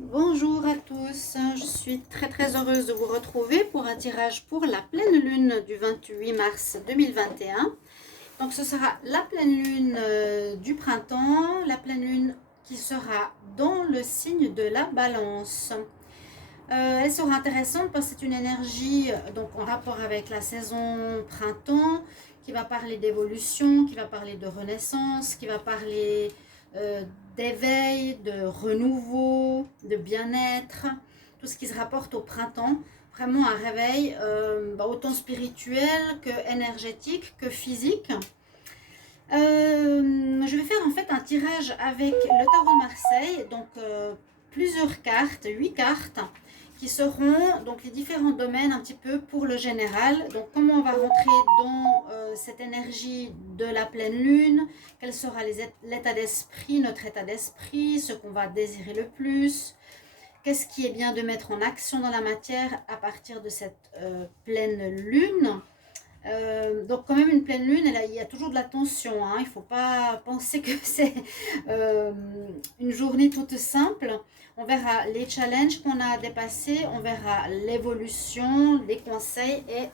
Bonjour à tous, je suis très heureuse de vous retrouver pour un tirage pour la pleine lune du 28 mars 2021. Donc ce sera la pleine lune du printemps, la pleine lune qui sera dans le signe de la balance. Elle sera intéressante parce que c'est une énergie donc en rapport avec la saison printemps qui va parler d'évolution, qui va parler de renaissance, qui va parler euh, d'éveil, de renouveau, de bien-être, tout ce qui se rapporte au printemps. Vraiment un réveil autant spirituel que énergétique que physique. Je vais faire en fait un tirage avec le tarot de Marseille, donc plusieurs cartes, 8 cartes, qui seront donc les différents domaines un petit peu pour le général. Donc comment on va rentrer dans cette énergie de la pleine lune, quel sera l'état d'esprit, notre état d'esprit, ce qu'on va désirer le plus, qu'est-ce qui est bien de mettre en action dans la matière à partir de cette pleine lune. Donc quand même une pleine lune, il y a toujours de la tension, hein. Il ne faut pas penser que c'est une journée toute simple. On verra les challenges qu'on a dépassés, on verra l'évolution, des conseils et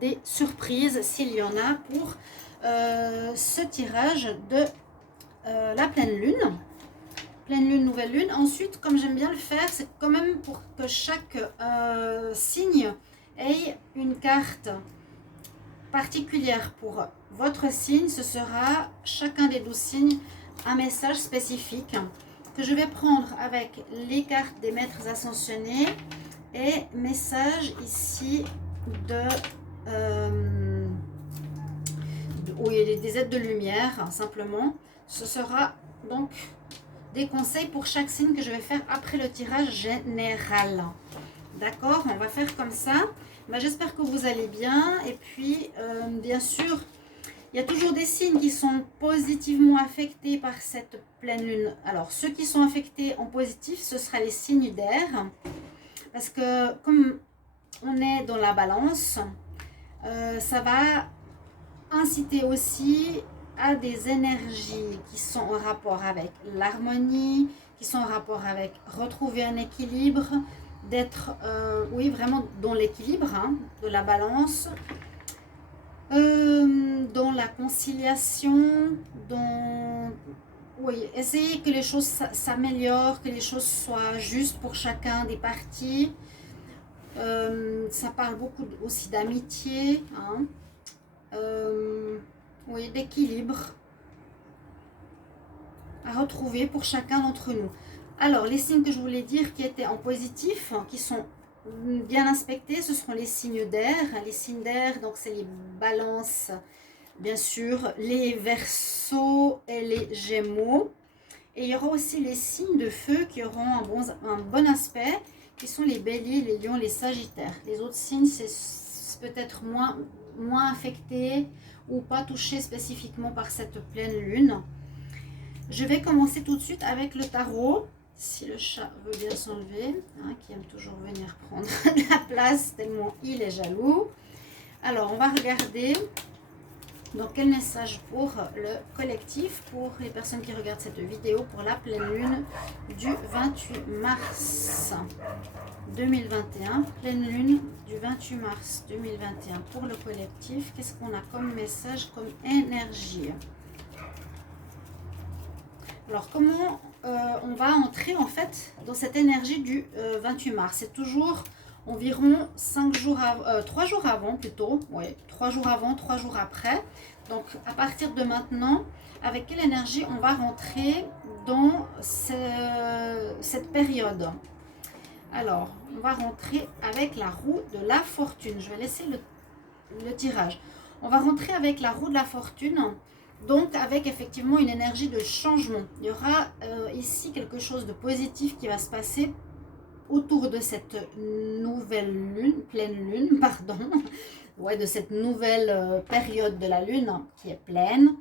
des surprises s'il y en a pour ce tirage de la pleine lune. Pleine lune, nouvelle lune. Ensuite, comme j'aime bien le faire, c'est quand même pour que chaque signe ait une carte particulière pour votre signe. Ce sera chacun des 12 signes un message spécifique que je vais prendre avec les cartes des maîtres ascensionnés et message ici où il y a des aides de lumière, simplement. Ce sera donc des conseils pour chaque signe que je vais faire après le tirage général. D'accord, on va faire comme ça. J'espère que vous allez bien. Et puis, bien sûr, il y a toujours des signes qui sont positivement affectés par cette pleine lune. Alors, ceux qui sont affectés en positif, ce sera les signes d'air. Parce que comme on est dans la balance, ça va inciter aussi à des énergies qui sont en rapport avec l'harmonie, qui sont en rapport avec retrouver un équilibre, d'être oui, vraiment dans l'équilibre, hein, de la balance, dans la conciliation, dans oui, essayer que les choses s'améliorent, que les choses soient justes pour chacun des parties. Ça parle beaucoup aussi d'amitié, hein. Oui, d'équilibre à retrouver pour chacun d'entre nous. Alors, les signes que je voulais dire qui étaient en positif, qui sont bien inspectés, ce seront les signes d'air. Les signes d'air, donc c'est les balances, bien sûr, les verseaux et les gémeaux. Et il y aura aussi les signes de feu qui auront un bon aspect, qui sont les béliers, les lions, les sagittaires. Les autres signes, c'est peut-être moins affectés ou pas touchés spécifiquement par cette pleine lune. Je vais commencer tout de suite avec le tarot, si le chat veut bien s'enlever, hein, qui aime toujours venir prendre de la place tellement il est jaloux. Alors, on va regarder donc quel message pour le collectif, pour les personnes qui regardent cette vidéo, pour la pleine lune du 28 mars 2021. Pleine lune du 28 mars 2021 pour le collectif. Qu'est-ce qu'on a comme message, comme énergie? Alors, comment on va entrer en fait dans cette énergie du 28 mars? C'est toujours environ 3 jours avant plutôt, ouais, 3 jours avant, 3 jours après. Donc, à partir de maintenant, avec quelle énergie on va rentrer dans cette période? Alors, on va rentrer avec la roue de la fortune. Je vais laisser le tirage. On va rentrer avec la roue de la fortune. Donc avec effectivement une énergie de changement. Il y aura ici quelque chose de positif qui va se passer autour de cette nouvelle lune, pleine lune, pardon, ouais, de cette nouvelle période de la lune qui est pleine.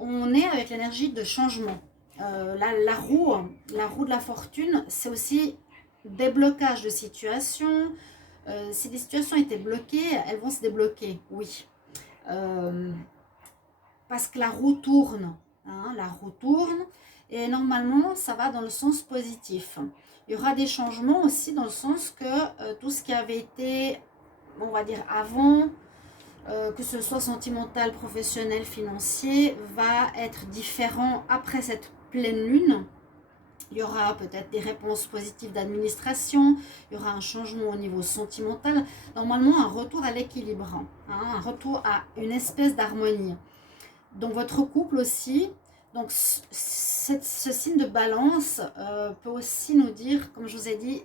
On est avec l'énergie de changement. La roue de la fortune, c'est aussi déblocage de situations. Si des situations étaient bloquées, elles vont se débloquer, oui. Parce que la roue tourne, hein, la roue tourne Et normalement, ça va dans le sens positif. Il y aura des changements aussi dans le sens que tout ce qui avait été, on va dire, avant, que ce soit sentimental, professionnel, financier, va être différent après cette pleine lune. Il y aura peut-être des réponses positives d'administration, il y aura un changement au niveau sentimental, normalement un retour à l'équilibre, hein, un retour à une espèce d'harmonie. Donc votre couple aussi, donc ce signe de balance peut aussi nous dire, comme je vous ai dit,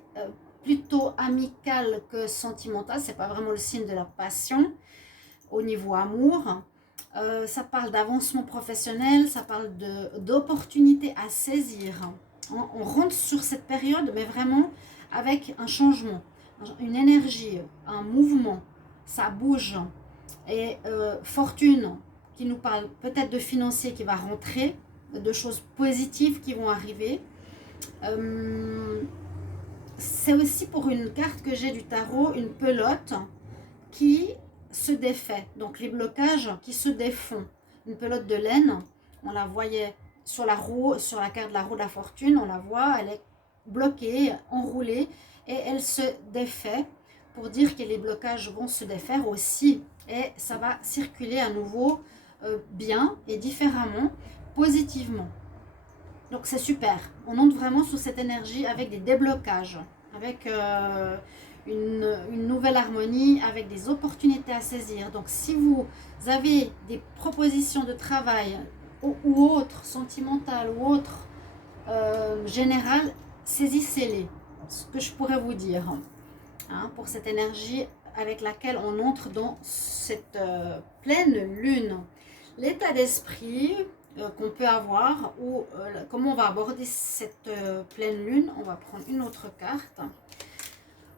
plutôt amical que sentimental, c'est pas vraiment le signe de la passion au niveau amour. Ça parle d'avancement professionnel, ça parle d'opportunités à saisir. On rentre sur cette période, mais vraiment avec un changement, une énergie, un mouvement. Ça bouge. Et fortune, qui nous parle peut-être de financier qui va rentrer, de choses positives qui vont arriver. C'est aussi pour une carte que j'ai du tarot, une pelote qui se défait. Donc les blocages qui se défont. Une pelote de laine, on la voyait sur la roue, sur la carte de la roue de la fortune, on la voit, elle est bloquée, enroulée et elle se défait pour dire que les blocages vont se défaire aussi et ça va circuler à nouveau bien et différemment, positivement. Donc c'est super. On entre vraiment sous cette énergie avec des déblocages, avec une nouvelle harmonie, avec des opportunités à saisir. Donc si vous avez des propositions de travail ou autres, sentimentales ou autres, générales, saisissez-les. Ce que je pourrais vous dire, hein, pour cette énergie avec laquelle on entre dans cette pleine lune. L'état d'esprit qu'on peut avoir ou comment on va aborder cette pleine lune. On va prendre une autre carte.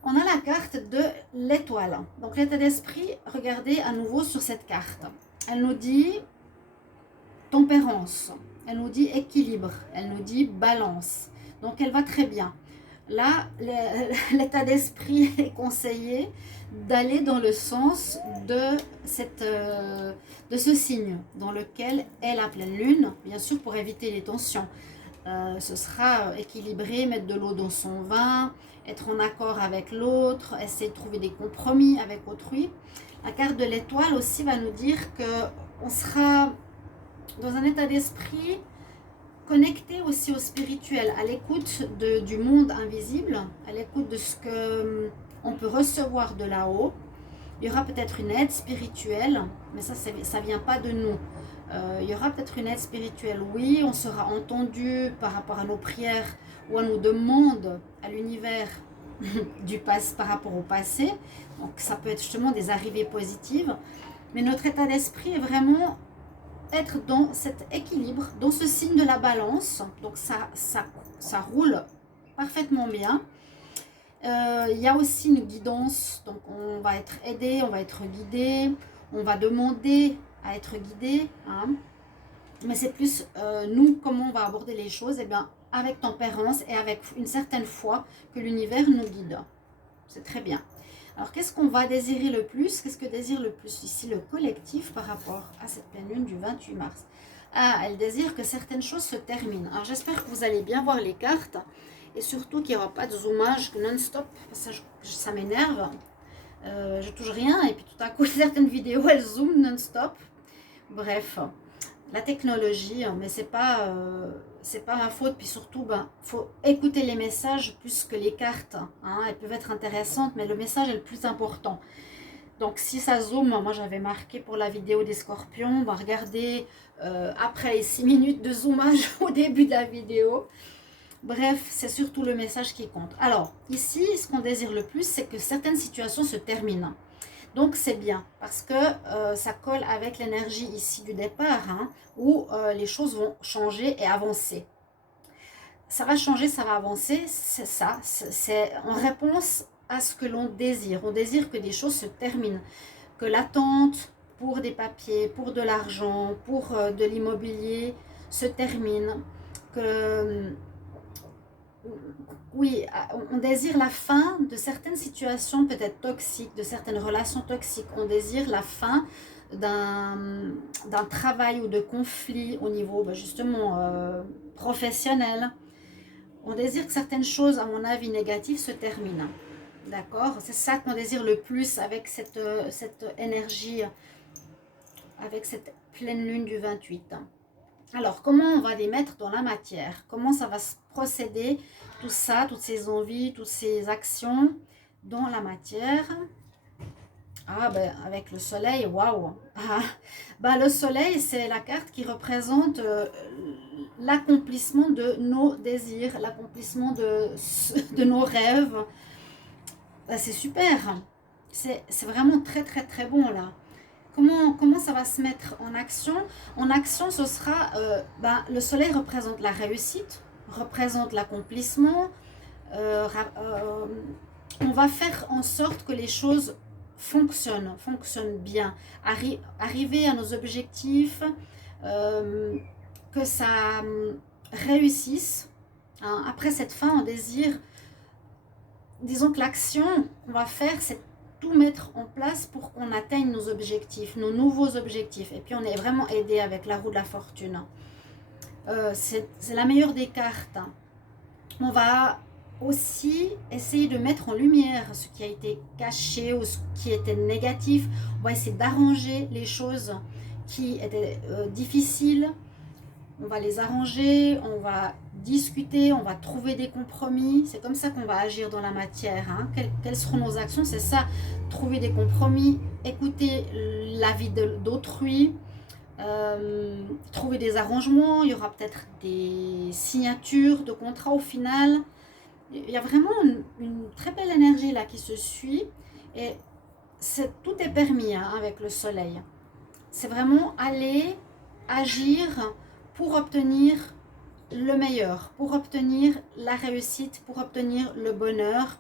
On a la carte de l'étoile. Donc l'état d'esprit, regardez à nouveau sur cette carte. Elle nous dit tempérance, elle nous dit équilibre, elle nous dit balance. Donc elle va très bien. Là, l'état d'esprit est conseillé d'aller dans le sens de ce signe dans lequel est la pleine lune, bien sûr pour éviter les tensions. Ce sera équilibré, mettre de l'eau dans son vin, être en accord avec l'autre, essayer de trouver des compromis avec autrui. La carte de l'étoile aussi va nous dire qu'on sera dans un état d'esprit connecté aussi au spirituel, à l'écoute du monde invisible, à l'écoute de ce qu'on peut recevoir de là-haut. Il y aura peut-être une aide spirituelle, mais ça ne vient pas de nous. Il y aura peut-être une aide spirituelle, oui, on sera entendu par rapport à nos prières ou à nos demandes à l'univers par rapport au passé. Donc ça peut être justement des arrivées positives, mais notre état d'esprit est vraiment être dans cet équilibre, dans ce signe de la balance. Donc ça roule parfaitement bien. Il y a aussi une guidance, donc on va être aidé, on va être guidé, on va demander à être guidé, hein. Mais c'est plus nous, comment on va aborder les choses, et bien avec tempérance et avec une certaine foi que l'univers nous guide. C'est très bien. Alors, qu'est-ce qu'on va désirer le plus? Qu'est-ce que désire le plus ici le collectif par rapport à cette pleine lune du 28 mars? Ah, elle désire que certaines choses se terminent. Alors, j'espère que vous allez bien voir les cartes et surtout qu'il n'y aura pas de zoomage non-stop. Ça m'énerve. Je touche rien et puis tout à coup, certaines vidéos, elles zooment non-stop. Bref, la technologie, mais c'est pas ma faute. Puis surtout, faut écouter les messages plus que les cartes, hein. Elles peuvent être intéressantes, mais le message est le plus important. Donc si ça zoome, moi j'avais marqué pour la vidéo des scorpions, regardez après les 6 minutes de zoomage au début de la vidéo. Bref, c'est surtout le message qui compte. Alors ici, ce qu'on désire le plus, c'est que certaines situations se terminent. Donc c'est bien parce que ça colle avec l'énergie ici du départ, hein, où les choses vont changer et avancer. Ça va changer, ça va avancer, c'est ça. C'est en réponse à ce que l'on désire. On désire que des choses se terminent, que l'attente pour des papiers, pour de l'argent, pour de l'immobilier se termine, que oui, on désire la fin de certaines situations peut-être toxiques, de certaines relations toxiques. On désire la fin d'un travail ou de conflit au niveau justement professionnel. On désire que certaines choses, à mon avis, négatives se terminent. D'accord? C'est ça qu'on désire le plus avec cette énergie, avec cette pleine lune du 28. Alors, comment on va les mettre dans la matière? Comment ça va se procéder, tout ça, toutes ces envies, toutes ces actions dans la matière? Ah, ben, avec le soleil, waouh! Ah, ben, le soleil, c'est la carte qui représente l'accomplissement de nos désirs, l'accomplissement de nos rêves. Ben, c'est super! C'est vraiment très, très, très bon, là. Comment ça va se mettre en action? En action, ce sera, le soleil représente la réussite, représente l'accomplissement. On va faire en sorte que les choses fonctionnent bien. Arriver à nos objectifs, que ça réussisse. Hein. Après cette fin, on désire, disons que l'action qu'on va faire, c'est tout mettre en place pour qu'on atteigne nos objectifs, nos nouveaux objectifs. Et puis on est vraiment aidé avec la roue de la fortune. C'est la meilleure des cartes. On va aussi essayer de mettre en lumière ce qui a été caché ou ce qui était négatif. On va essayer d'arranger les choses qui étaient difficiles. On va les arranger, on va discuter, on va trouver des compromis. C'est comme ça qu'on va agir dans la matière. Hein. Quelles seront nos actions? C'est ça, trouver des compromis, écouter l'avis d'autrui, trouver des arrangements. Il y aura peut-être des signatures de contrats au final. Il y a vraiment une très belle énergie là qui se suit. Et tout est permis hein, avec le soleil. C'est vraiment aller, agir pour obtenir le meilleur, pour obtenir la réussite, pour obtenir le bonheur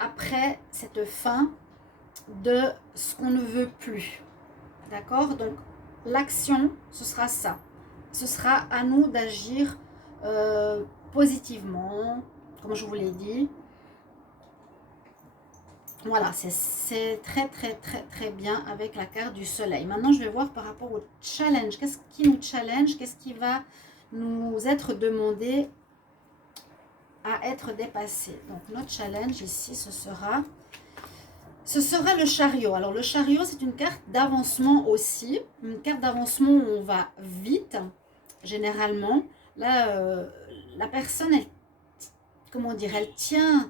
après cette fin de ce qu'on ne veut plus. D'accord? Donc, l'action, ce sera ça. Ce sera à nous d'agir positivement, comme je vous l'ai dit. Voilà, c'est très, très, très, très bien avec la carte du soleil. Maintenant, je vais voir par rapport au challenge. Qu'est-ce qui nous challenge? Qu'est-ce qui va nous être demandé à être dépassé? Donc, notre challenge ici, ce sera le chariot. Alors, le chariot, c'est une carte d'avancement aussi. Une carte d'avancement où on va vite, généralement. Là, la personne, elle, comment dire, elle tient...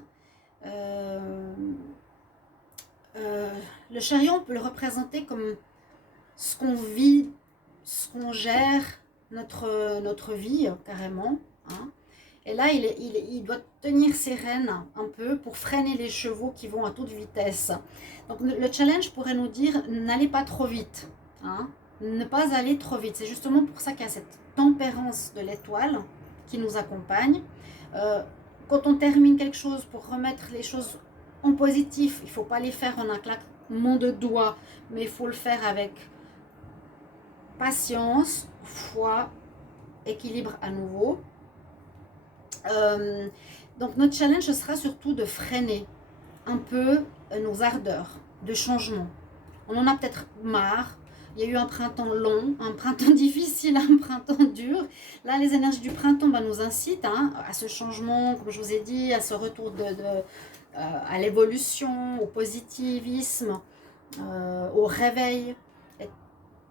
le chariot, on peut le représenter comme ce qu'on vit, ce qu'on gère, notre vie, carrément. Hein. Et là, il doit tenir ses rênes un peu pour freiner les chevaux qui vont à toute vitesse. Donc, le challenge pourrait nous dire, n'allez pas trop vite. Hein. Ne pas aller trop vite. C'est justement pour ça qu'il y a cette tempérance de l'étoile qui nous accompagne. Quand on termine quelque chose, pour remettre les choses en positif, il ne faut pas les faire en un claquement de doigts, mais il faut le faire avec patience, foi, équilibre à nouveau. Donc notre challenge ce sera surtout de freiner un peu nos ardeurs de changement. On en a peut-être marre. Il y a eu un printemps long, un printemps difficile, un printemps dur. Là, les énergies du printemps nous incitent hein, à ce changement, comme je vous ai dit, à ce retour à l'évolution, au positivisme, au réveil. Et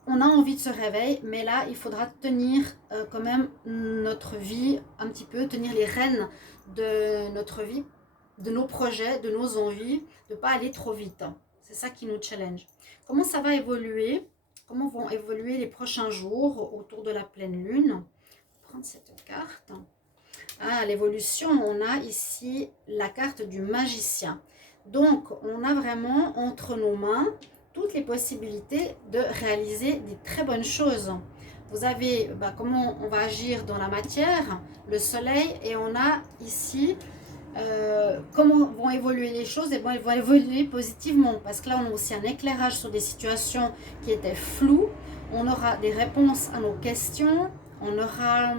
on a envie de ce réveil, mais là, il faudra tenir quand même notre vie un petit peu, tenir les rênes de notre vie, de nos projets, de nos envies, de ne pas aller trop vite. C'est ça qui nous challenge. Comment ça va évoluer? Comment vont évoluer les prochains jours autour de la pleine lune? On va prendre cette carte. Ah, l'évolution, on a ici la carte du magicien. Donc, on a vraiment entre nos mains toutes les possibilités de réaliser des très bonnes choses. Vous avez comment on va agir dans la matière, le soleil, et on a ici comment vont évoluer les choses. Et bon, elles vont évoluer positivement parce que là, on a aussi un éclairage sur des situations qui étaient floues. On aura des réponses à nos questions. On aura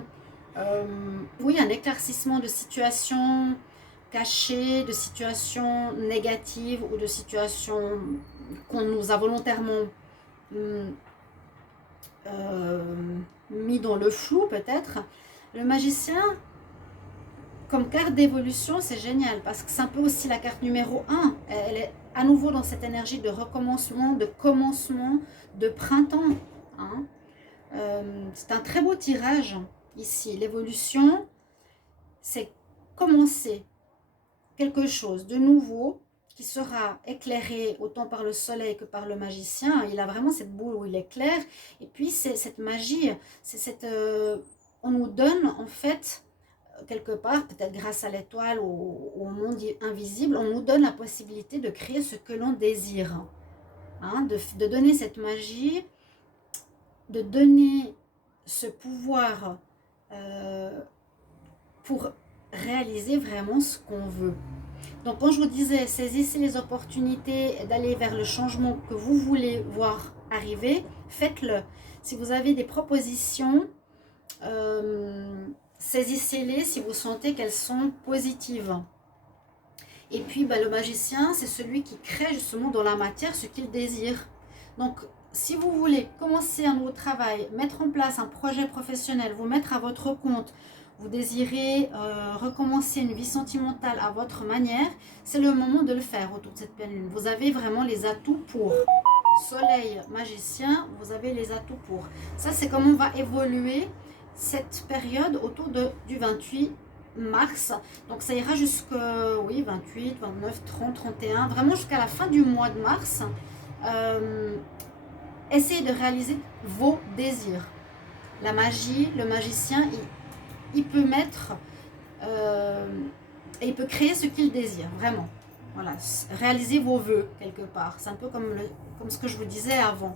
Oui, un éclaircissement de situations cachées, de situations négatives ou de situations qu'on nous a volontairement hum, mis dans le flou peut-être. Le magicien, comme carte d'évolution, c'est génial parce que c'est un peu aussi la carte numéro 1. Elle est à nouveau dans cette énergie de recommencement, de commencement, de printemps. Hein. C'est un très beau tirage ici. L'évolution, c'est commencer quelque chose de nouveau qui sera éclairé autant par le soleil que par le magicien. Il a vraiment cette boule où il éclaire. Et puis, c'est cette magie, c'est cette... on nous donne en fait quelque part, peut-être grâce à l'étoile ou au monde invisible, on nous donne la possibilité de créer ce que l'on désire. Hein, de donner cette magie, de donner ce pouvoir pour réaliser vraiment ce qu'on veut. Donc quand je vous disais, saisissez les opportunités d'aller vers le changement que vous voulez voir arriver, faites-le. Si vous avez des propositions, saisissez-les si vous sentez qu'elles sont positives. Et puis le magicien, c'est celui qui crée justement dans la matière ce qu'il désire. Donc si vous voulez commencer un nouveau travail, mettre en place un projet professionnel, vous mettre à votre compte, vous désirez recommencer une vie sentimentale à votre manière, c'est le moment de le faire autour de cette pleine lune. Vous avez vraiment les atouts pour. Soleil, magicien, vous avez les atouts pour. Ça, c'est comment va évoluer cette période autour du 28 mars. Donc, ça ira jusqu'au 28, 29, 30, 31, vraiment jusqu'à la fin du mois de mars. Essayez de réaliser vos désirs. La magie, le magicien, il peut mettre et il peut créer ce qu'il désire, vraiment. Voilà, réaliser vos vœux quelque part. C'est un peu comme ce que je vous disais avant.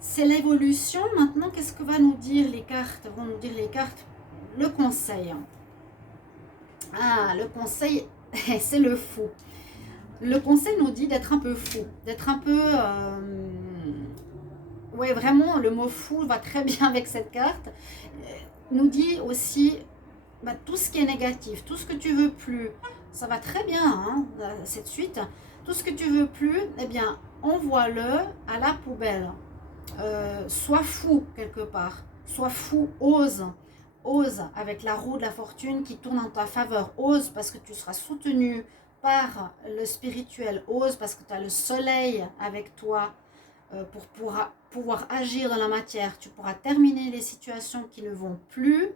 C'est l'évolution. Maintenant, qu'est-ce que va nous dire les cartes? Vont nous dire les cartes le conseil. Ah, le conseil, c'est le fou. Le conseil nous dit d'être un peu fou, d'être un peu... ouais, vraiment, le mot fou va très bien avec cette carte. Nous dit aussi tout ce qui est négatif, tout ce que tu veux plus, ça va très bien, hein, cette suite. Tout ce que tu veux plus, eh bien, envoie-le à la poubelle. Sois fou quelque part. Sois fou, ose. Ose avec la roue de la fortune qui tourne en ta faveur. Ose parce que tu seras soutenu par le spirituel. Ose parce que tu as le soleil avec toi pour pouvoir agir dans la matière. Tu pourras terminer les situations qui ne vont plus.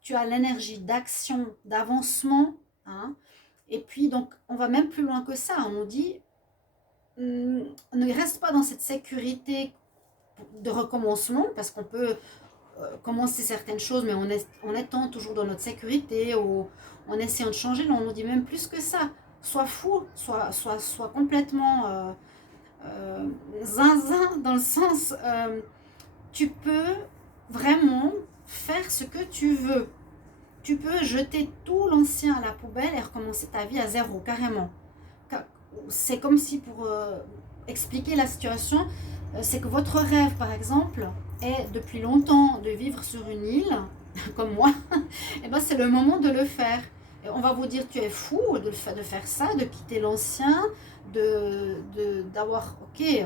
Tu as l'énergie d'action, d'avancement. Hein. Et puis, donc, on va même plus loin que ça. On nous dit, ne reste pas dans cette sécurité de recommencement, parce qu'on peut commencer certaines choses, mais en étant toujours dans notre sécurité ou en essayant de changer. Non, on nous dit même plus que ça. Sois fou, sois complètement zinzin, dans le sens, tu peux vraiment faire ce que tu veux. Tu peux jeter tout l'ancien à la poubelle et recommencer ta vie à zéro, carrément. C'est comme si, pour expliquer la situation, c'est que votre rêve, par exemple, est depuis longtemps de vivre sur une île, comme moi, et ben c'est le moment de le faire. Et on va vous dire, tu es fou de faire ça, de quitter l'ancien, d'avoir, ok,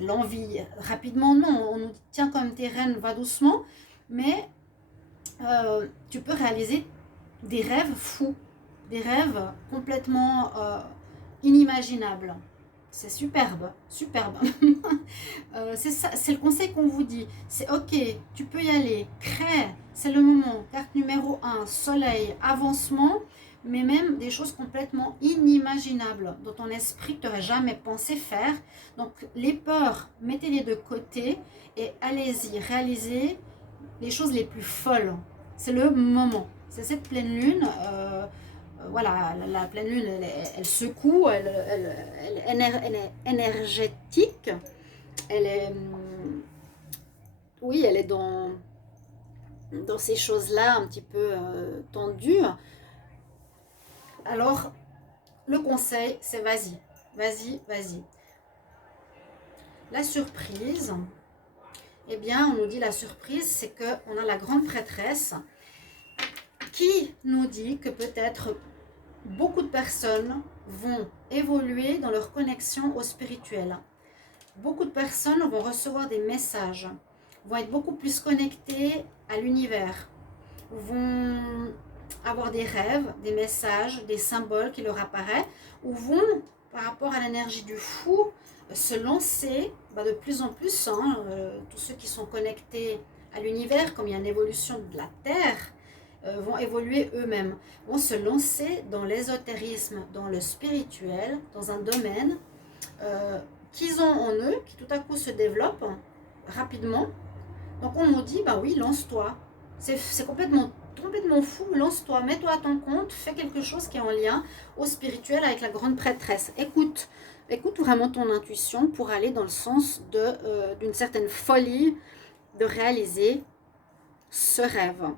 l'envie rapidement, non, on nous dit, tiens, comme t'es reine, va doucement, mais tu peux réaliser des rêves fous, des rêves complètement inimaginables. C'est superbe, superbe. C'est ça, c'est le conseil qu'on vous dit. C'est ok, tu peux y aller, crée, c'est le moment. Carte numéro 1, soleil, avancement, mais même des choses complètement inimaginables dont ton esprit t'aurait jamais pensé faire. Donc les peurs, mettez-les de côté et allez-y, réalisez les choses les plus folles. C'est le moment. C'est cette pleine lune. Voilà, la pleine lune, elle secoue, elle est énergétique. Elle est, oui, elle est dans ces choses-là un petit peu tendues. Alors, le conseil, c'est vas-y, vas-y, vas-y. La surprise, eh bien, on nous dit la surprise, c'est qu'on a la grande prêtresse qui nous dit que peut-être beaucoup de personnes vont évoluer dans leur connexion au spirituel. Beaucoup de personnes vont recevoir des messages, vont être beaucoup plus connectées à l'univers, vont avoir des rêves, des messages, des symboles qui leur apparaissent, ou vont, par rapport à l'énergie du fou, se lancer de plus en plus, tous ceux qui sont connectés à l'univers, comme il y a une évolution de la Terre, vont évoluer eux-mêmes, vont se lancer dans l'ésotérisme, dans le spirituel, dans un domaine qu'ils ont en eux, qui tout à coup se développe rapidement. Donc on nous dit, bah oui, lance-toi. C'est complètement fou, lance-toi, mets-toi à ton compte, fais quelque chose qui est en lien au spirituel avec la grande prêtresse. Écoute vraiment ton intuition pour aller dans le sens d'une certaine folie de réaliser ce rêve.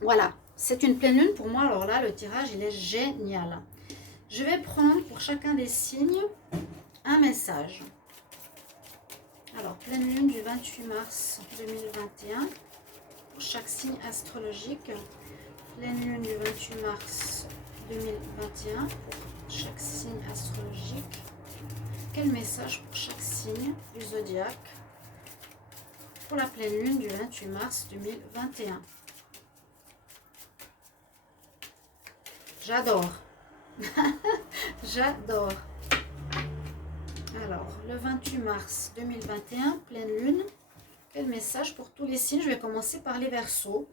Voilà, c'est une pleine lune pour moi. Alors là, le tirage, il est génial. Je vais prendre pour chacun des signes un message. Alors, pleine lune du 28 mars 2021, pour chaque signe astrologique. Pleine lune du 28 mars 2021, pour chaque signe astrologique. Quel message pour chaque signe du zodiaque pour la pleine lune du 28 mars 2021? J'adore. J'adore. Alors, le 28 mars 2021, pleine lune. Quel message pour tous les signes? Je vais commencer par les Verseaux.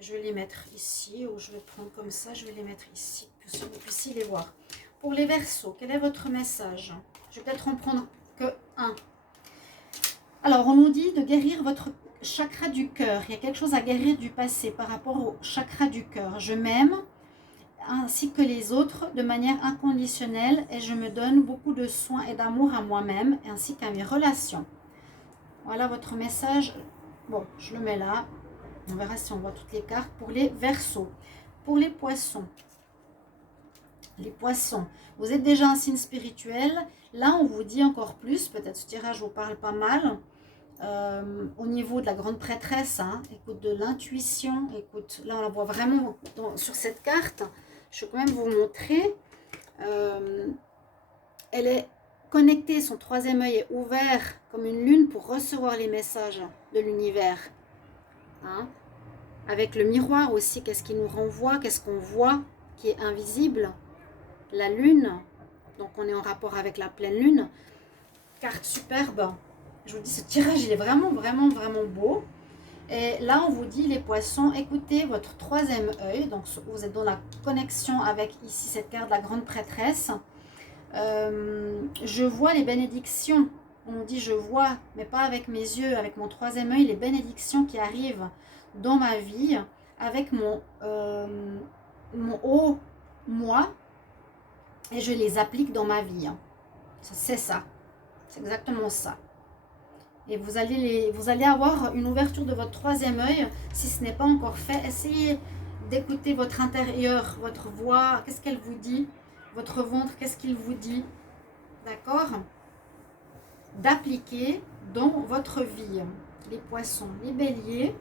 Je vais les mettre ici, ou je vais prendre comme ça, je vais les mettre ici, pour que vous puissiez les voir. Pour les Verseaux, quel est votre message? Je vais peut-être en prendre que un. Alors, on nous dit de guérir votre chakra du cœur. Il y a quelque chose à guérir du passé par rapport au chakra du cœur. Je m'aime ainsi que les autres de manière inconditionnelle et je me donne beaucoup de soins et d'amour à moi-même ainsi qu'à mes relations. Voilà votre message. Bon, je le mets là. On verra si on voit toutes les cartes. Pour les Verseaux. Pour les Poissons. Les Poissons. Vous êtes déjà un signe spirituel. Là, on vous dit encore plus. Peut-être ce tirage vous parle pas mal. Au niveau de la grande prêtresse. Écoute, de l'intuition. Écoute, là, on la voit vraiment sur cette carte. Je vais quand même vous montrer. Elle est connectée, son troisième œil est ouvert comme une lune pour recevoir les messages de l'univers. Avec le miroir aussi, qu'est-ce qui nous renvoie, qu'est-ce qu'on voit qui est invisible? La lune, donc on est en rapport avec la pleine lune. Carte superbe. Je vous dis, ce tirage, il est vraiment, vraiment, vraiment beau. Et là, on vous dit, les Poissons, écoutez votre troisième œil. Donc, vous êtes dans la connexion avec, ici, cette carte de la grande prêtresse. Je vois les bénédictions. On nous dit, je vois, mais pas avec mes yeux, avec mon troisième œil, les bénédictions qui arrivent dans ma vie, avec mon haut moi, et je les applique dans ma vie. C'est ça. C'est exactement ça. Et vous allez avoir une ouverture de votre troisième œil. Si ce n'est pas encore fait, essayez d'écouter votre intérieur, votre voix. Qu'est-ce qu'elle vous dit? Votre ventre, qu'est-ce qu'il vous dit? D'accord? D'appliquer dans votre vie. Les Poissons, les Béliers,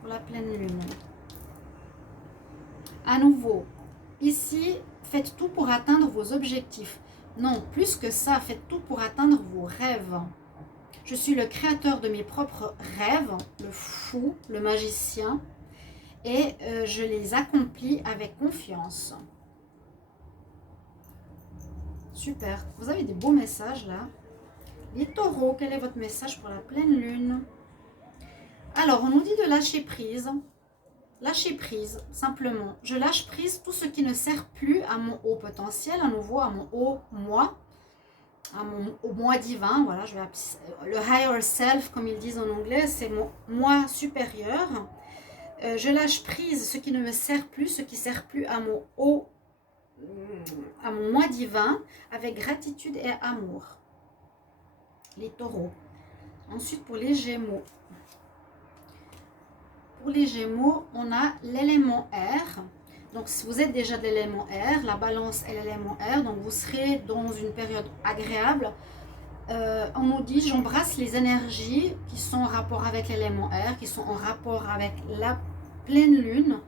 pour la pleine lune. À nouveau, ici, faites tout pour atteindre vos objectifs. Non, plus que ça, faites tout pour atteindre vos rêves. Je suis le créateur de mes propres rêves, le fou, le magicien, et je les accomplis avec confiance. Super, vous avez des beaux messages là. Les Taureaux, quel est votre message pour la pleine lune? Alors, on nous dit de lâcher prise. Lâcher prise, simplement. Je lâche prise tout ce qui ne sert plus à mon haut potentiel, à nouveau à mon haut moi. Au moi divin, voilà, je vais appeler, le higher self comme ils disent en anglais, c'est mon moi supérieur. Je lâche prise ce qui ne me sert plus, ce qui ne sert plus à mon moi divin, avec gratitude et amour. Les Taureaux. Ensuite pour les Gémeaux. Pour les Gémeaux, on a l'élément R. Donc, si vous êtes déjà de l'élément R, la balance est l'élément R, donc vous serez dans une période agréable. on nous dit, j'embrasse les énergies qui sont en rapport avec l'élément air, qui sont en rapport avec la pleine lune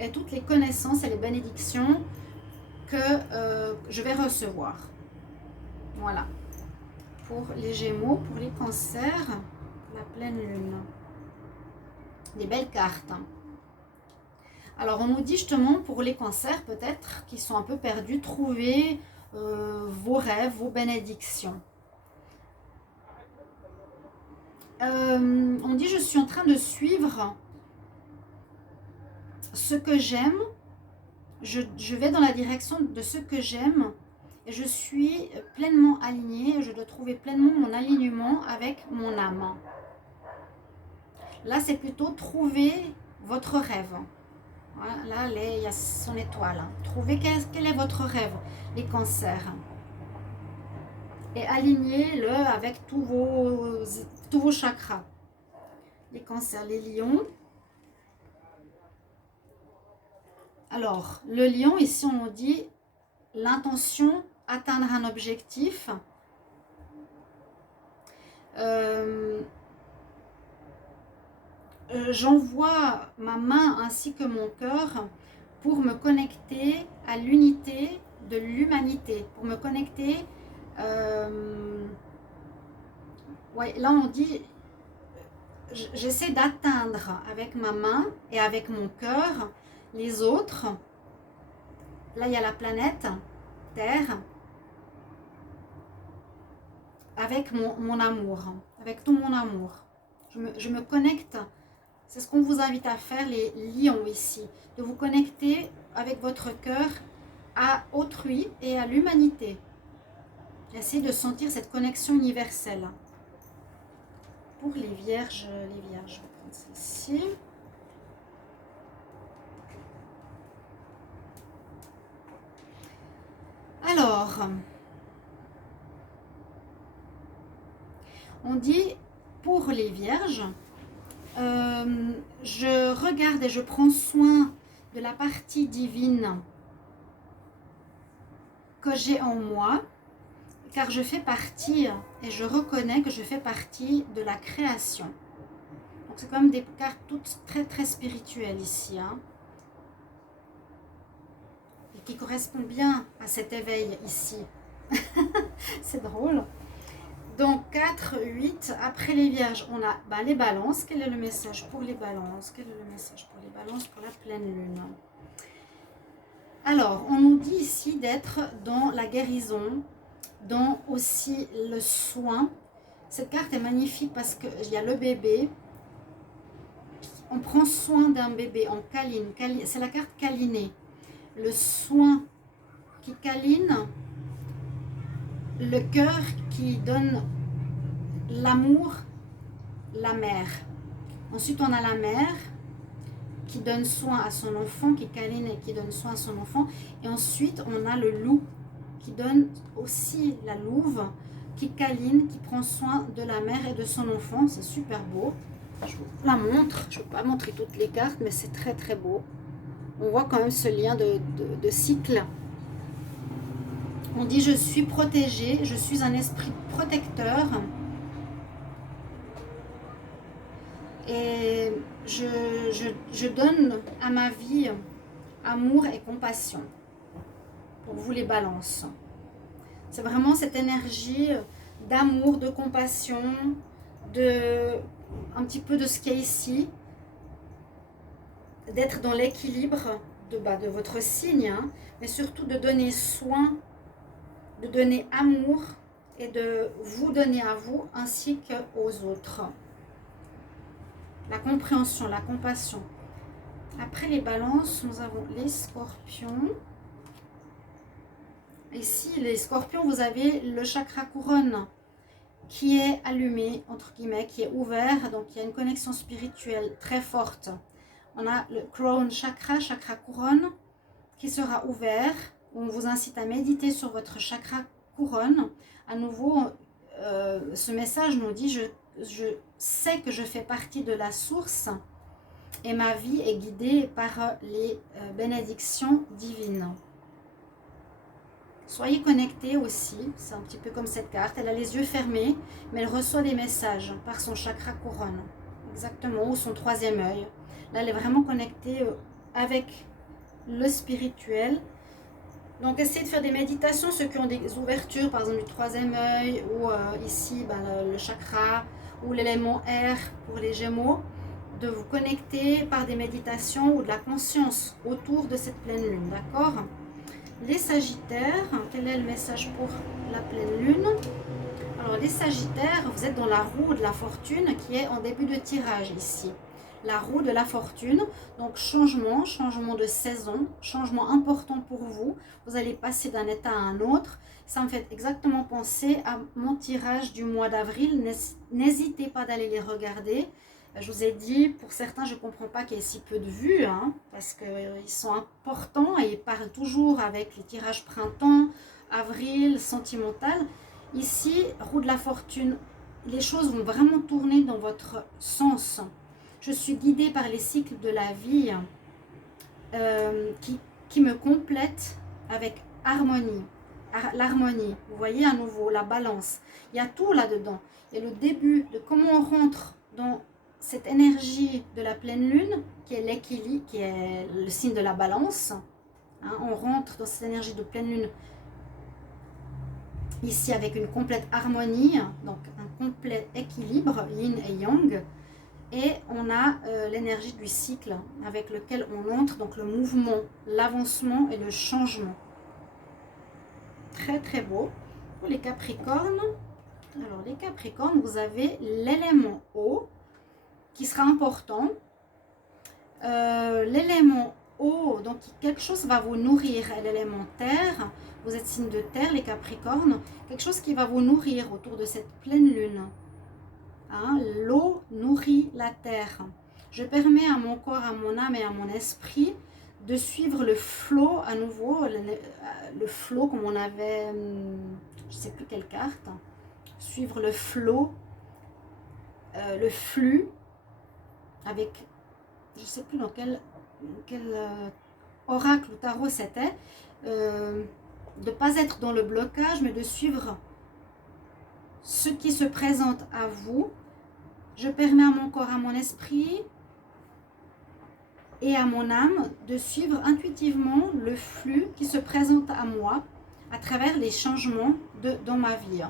et toutes les connaissances et les bénédictions que je vais recevoir. Voilà. Pour les Gémeaux, pour les Cancers, la pleine lune. Des belles cartes. Alors, on nous dit justement pour les Cancers, peut-être, qui sont un peu perdus, trouvez vos rêves, vos bénédictions. On dit, je suis en train de suivre ce que j'aime. Je vais dans la direction de ce que j'aime. Et je suis pleinement alignée. Je dois trouver pleinement mon alignement avec mon âme. Là, c'est plutôt trouver votre rêve. Voilà, là, il y a son étoile. Trouvez quel est votre rêve, les Cancers. Et alignez-le avec tous vos chakras. Les Cancers, les Lions. Alors, le Lion, ici, on nous dit l'intention, atteindre un objectif. J'envoie ma main ainsi que mon cœur pour me connecter à l'unité de l'humanité, pour me connecter, ouais, là on dit, j'essaie d'atteindre avec ma main et avec mon cœur les autres. Là il y a la planète Terre, avec mon amour, avec tout mon amour. Je me connecte. C'est ce qu'on vous invite à faire, les lions ici, de vous connecter avec votre cœur à autrui et à l'humanité. Essayez de sentir cette connexion universelle. Pour les vierges, je vais prendre celle-ci. Alors, on dit pour les vierges, je regarde et je prends soin de la partie divine que j'ai en moi, car je fais partie et je reconnais que je fais partie de la création. Donc c'est comme des cartes toutes très très spirituelles ici, hein, et qui correspondent bien à cet éveil ici. C'est drôle. Donc 4, 8, après les vierges, on a les balances. Quel est le message pour les balances? Quel est le message pour les balances pour la pleine lune? Alors, on nous dit ici d'être dans la guérison, dans aussi le soin. Cette carte est magnifique parce qu'il y a le bébé. On prend soin d'un bébé, on câline. C'est la carte câliner. Le soin qui câline. Le cœur qui donne l'amour, la mère. Ensuite, on a la mère qui donne soin à son enfant, qui câline et qui donne soin à son enfant. Et ensuite, on a le loup qui donne aussi la louve, qui câline, qui prend soin de la mère et de son enfant. C'est super beau. Je vous la montre. Je ne vais pas montrer toutes les cartes, mais c'est très très beau. On voit quand même ce lien de cycle. On dit je suis protégée, je suis un esprit protecteur et je donne à ma vie amour et compassion. Pour vous les balances. C'est vraiment cette énergie d'amour, de compassion, un petit peu de ce qu'il y a ici, d'être dans l'équilibre de votre signe, hein, mais surtout de donner soin, de donner amour et de vous donner à vous ainsi qu'aux autres. La compréhension, la compassion. Après les balances, nous avons les scorpions. Ici, les scorpions, vous avez le chakra couronne qui est allumé, entre guillemets, qui est ouvert. Donc, il y a une connexion spirituelle très forte. On a le crown chakra, chakra couronne, qui sera ouvert. On vous incite à méditer sur votre chakra couronne. À nouveau, ce message nous dit, je sais que je fais partie de la source et ma vie est guidée par les bénédictions divines. Soyez connectés aussi, c'est un petit peu comme cette carte. Elle a les yeux fermés, mais elle reçoit des messages par son chakra couronne. Exactement, ou son troisième œil. Là, elle est vraiment connectée avec le spirituel. Donc, essayez de faire des méditations, ceux qui ont des ouvertures, par exemple du troisième œil, ou ici, le chakra, ou l'élément air pour les Gémeaux, de vous connecter par des méditations ou de la conscience autour de cette pleine lune, d'accord? Les Sagittaires, quel est le message pour la pleine lune? Alors, les Sagittaires, vous êtes dans la roue de la fortune qui est en début de tirage ici. La roue de la fortune, donc changement de saison, changement important pour vous. Vous allez passer d'un état à un autre. Ça me fait exactement penser à mon tirage du mois d'avril. N'hésitez pas d'aller les regarder. Je vous ai dit, pour certains, je ne comprends pas qu'il y ait si peu de vues, hein, parce qu'ils sont importants et ils parlent toujours avec les tirages printemps, avril, sentimental. Ici, roue de la fortune, les choses vont vraiment tourner dans votre sens. Je suis guidée par les cycles de la vie qui me complètent avec harmonie. L'harmonie, vous voyez à nouveau, la balance. Il y a tout là-dedans. Il y a le début de comment on rentre dans cette énergie de la pleine lune, qui est l'équilibre, qui est le signe de la balance. Hein, on rentre dans cette énergie de pleine lune ici avec une complète harmonie, donc un complet équilibre, yin et yang. Et on a l'énergie du cycle avec lequel on entre, donc le mouvement, l'avancement et le changement. Très très beau. Pour les Capricornes, alors les Capricornes, vous avez l'élément eau qui sera important. L'élément eau, donc quelque chose va vous nourrir. L'élément terre, vous êtes signe de terre, les Capricornes, quelque chose qui va vous nourrir autour de cette pleine lune. Hein, l'eau nourrit la terre. Je permets à mon corps, à mon âme et à mon esprit de suivre le flot à nouveau, le flot comme on avait, je ne sais plus quelle carte, suivre le flot, le flux, avec, je ne sais plus dans quel oracle ou tarot c'était, de ne pas être dans le blocage, mais de suivre ce qui se présente à vous. Je permets à mon corps, à mon esprit et à mon âme de suivre intuitivement le flux qui se présente à moi à travers les changements dans ma vie.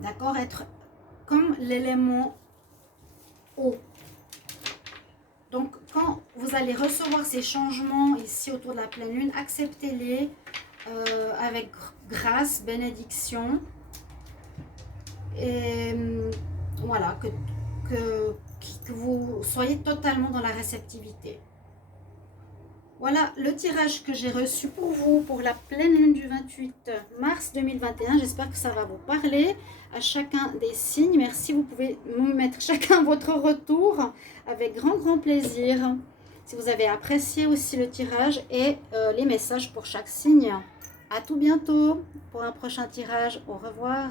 D'accord? Être comme l'élément eau. Donc, quand vous allez recevoir ces changements ici autour de la pleine lune, acceptez-les avec grâce, bénédiction. Et voilà, que vous soyez totalement dans la réceptivité. Voilà le tirage que j'ai reçu pour vous pour la pleine lune du 28 mars 2021. J'espère que ça va vous parler à chacun des signes. Merci, vous pouvez me mettre chacun votre retour avec grand plaisir. Si vous avez apprécié aussi le tirage et les messages pour chaque signe. À tout bientôt pour un prochain tirage. Au revoir.